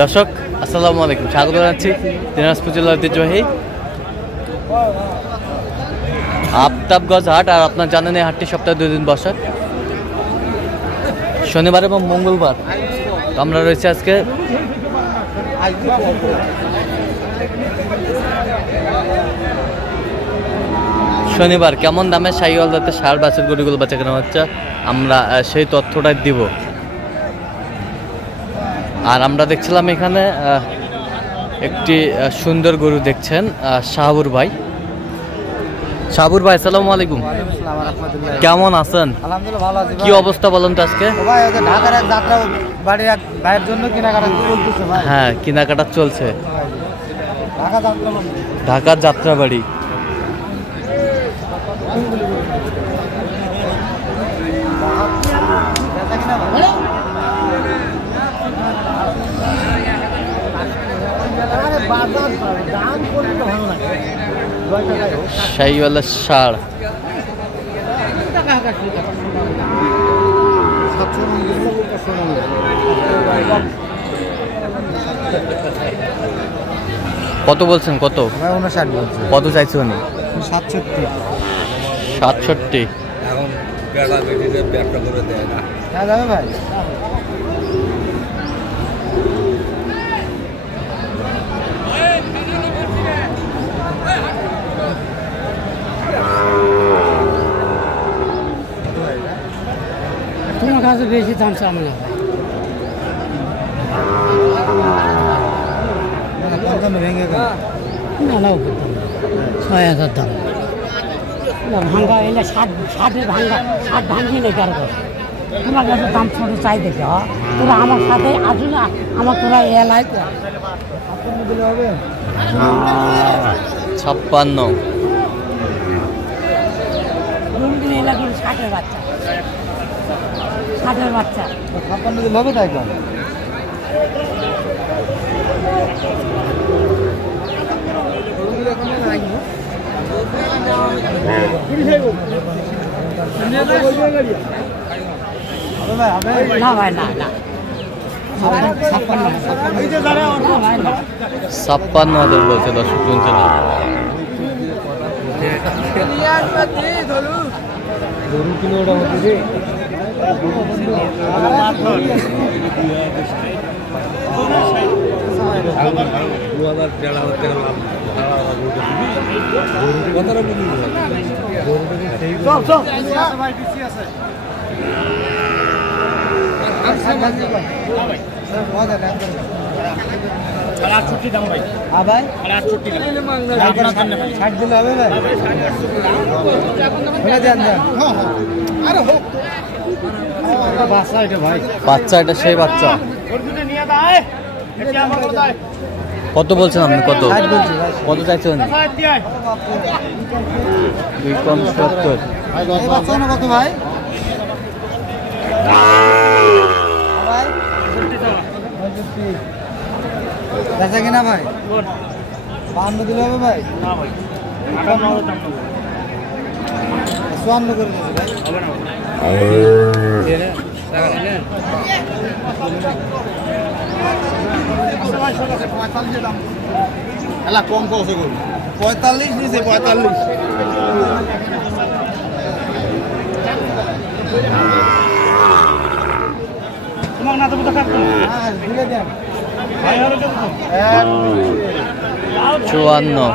দর্শক আসসালামু আলাইকুম, স্বাগত জানাচ্ছি দিনাজপুর জেলার ঐতিহ্যবাহী আফতাবগঞ্জ হাট। আর আপনার জানেন এই হাটটি সপ্তাহে 2 দিন বসে, শনিবার এবং মঙ্গলবার। আমরা রয়েছে আজকে শনিবার। কেমন দামে শাহিওয়াল জাতের ষাঁড় বাছুর গরুগুলো বেচা কেনা হচ্ছে, আমরা সেই তথ্যটাই দিব। আর আমরা দেখছিলাম এখানে একটি সুন্দর গরু দেখছেন শাহাবুর ভাই। শাহাবুর ভাই আসসালামু আলাইকুম, কেমন আছেন? আলহামদুলিল্লাহ ভালো আছি। কি অবস্থা বলেন তো আজকে? ভাই ওই যে ঢাকার এক যাত্রা বাড়ি এক ভাইয়ের জন্য কেনাকাটা চলতেছে ভাই। হ্যাঁ, কেনাকাটা চলছে ঢাকা যাত্রা বাড়ি। ঢাকার যাত্রাবাড়ি। শাহিওয়ালের ষাঁড় কত বলছেন? কত? 59 বলছে। কত চাইছে উনি? 67। এখন বেটা বেটিতে ব্যবসা করে দেয় না। হ্যাঁ যাবে ভাই। তোমার কাছে বেশি দাম চাম না, 55 ভেঙে গেল না, নাও 6000 দাম ভাঙ্গা এলে 60 ভাঙ্গা 60 ভাঙ্গি নেই কারো কাছে। তোমার কাছে দাম ছোট চাই দেখে তোরা আমার সাথে আসু না, আমার তোরা এলাই দিলে হবে 56। দিন এলা করে 60-এর বাচ্চা, 60-এর বাচ্চা 56 দিলে হবে। তাই কম না ভাই, না না 56,000 বলছে। দর্শক শুনছেন, গরু কিনে ওটা হচ্ছে বাচ্চা, এটা সেই বাচ্চা। কত বলছেন আপনি? কত কত চাইছেন? 2,70,000। কত ভাই? বেচা কিনা ভাই 52 দিলে হবে ভাই? 54 করে দিচ্ছি ভাই। কম কত করুন? 45 নিচে 45। তোমার না তো কাটবো হ্যাঁ দিলে দেন ভাই। আর 54।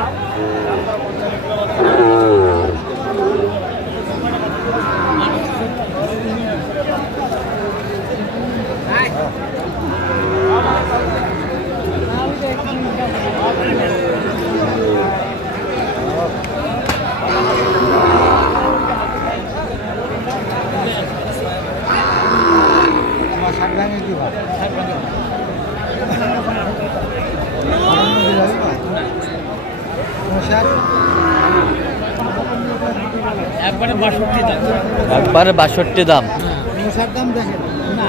একবারে 62 দাম, একবারে 62 দাম। দাম দেখেন না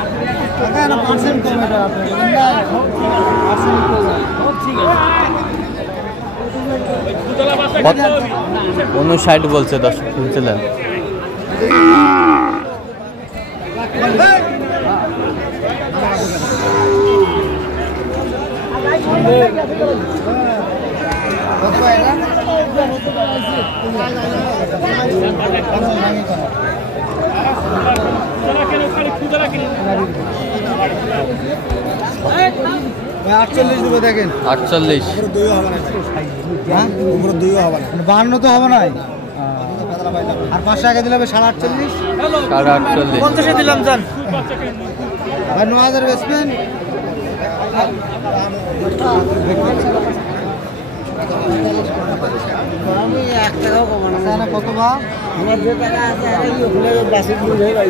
5% কম। এটা 59 বলছে। দর্শক শুনছিলেন, আটচল্লিশ দেবো দেখেন 48 52 তো হবে নাই আর 5 টাকা দিলে হবে 48.5 48 50 দিলাম জান আর 9000 বেচবেন আমি 1 টাকাও কমানো না কত বা আমার যে টাকা আছে আরে ওখানে বাসে দিয়ে যাই ভাই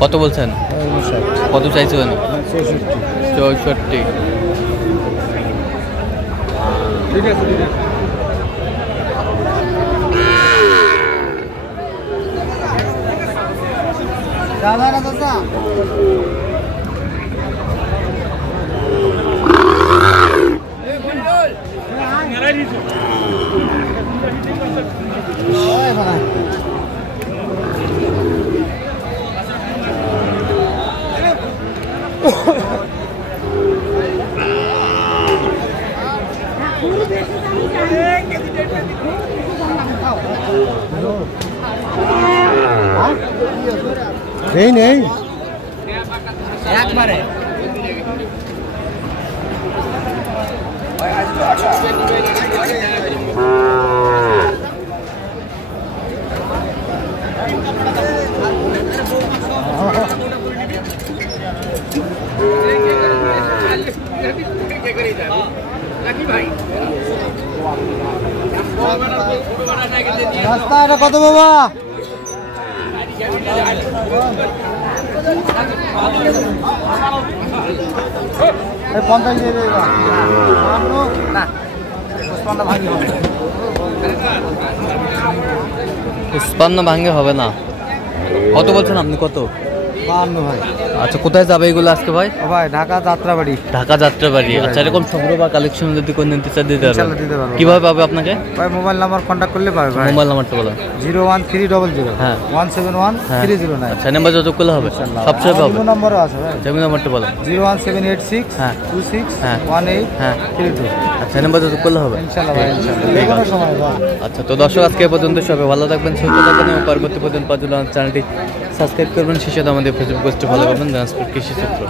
কত বলছেন? কত চাইছেন? 64। ঠিক আছে দাদা না দাদা নেই নেই একবারে রাস্তা এটা কত বাবা পঞ্চাশ দিয়ে দেবে না 55 ভাঙে হবে না। কত বলছেন আপনি? কত? 52 ভাই। আচ্ছা, কোথায় যাবে এগুলো আজকে ভাই? ভাই ঢাকা যাত্রাবাড়ি। ঢাকা যাত্রাবাড়ি। আচ্ছা, এরকম সংগ্রহ বা কালেকশন যদি কোন দিন দিতে ইনশাআল্লাহ দিতে পারবো। কিভাবে পাবে আপনাকে? ভাই মোবাইল নাম্বার কন্টাক্ট করলে পাবে ভাই। মোবাইল নাম্বারটা বলো। 01300 হ্যাঁ 171 আচ্ছা, নাম্বার যোগাযোগ করলে হবে সবচেয়ে পাবে। আমার নাম্বারও আছে ভাই। জমি নাম্বারটা বলো। 01786 হ্যাঁ 26 হ্যাঁ 18 হ্যাঁ 32। আচ্ছা, নাম্বার যোগাযোগ করলে হবে ইনশাআল্লাহ ভাই ইনশাআল্লাহ। যে কোনো সময় ভাই। আচ্ছা, তো দর্শক আজকে এ পর্যন্ত, সবাই ভালো থাকবেন, সুস্থ থাকবেন এবং পরবর্তী পর্যন্ত চ্যানেলটি সাবস্ক্রাইব করবেন। সেই সাথে আমাদের ফেসবুক পেজটি ফলো করবেন, দিনাজপুর কৃষি চিত্র।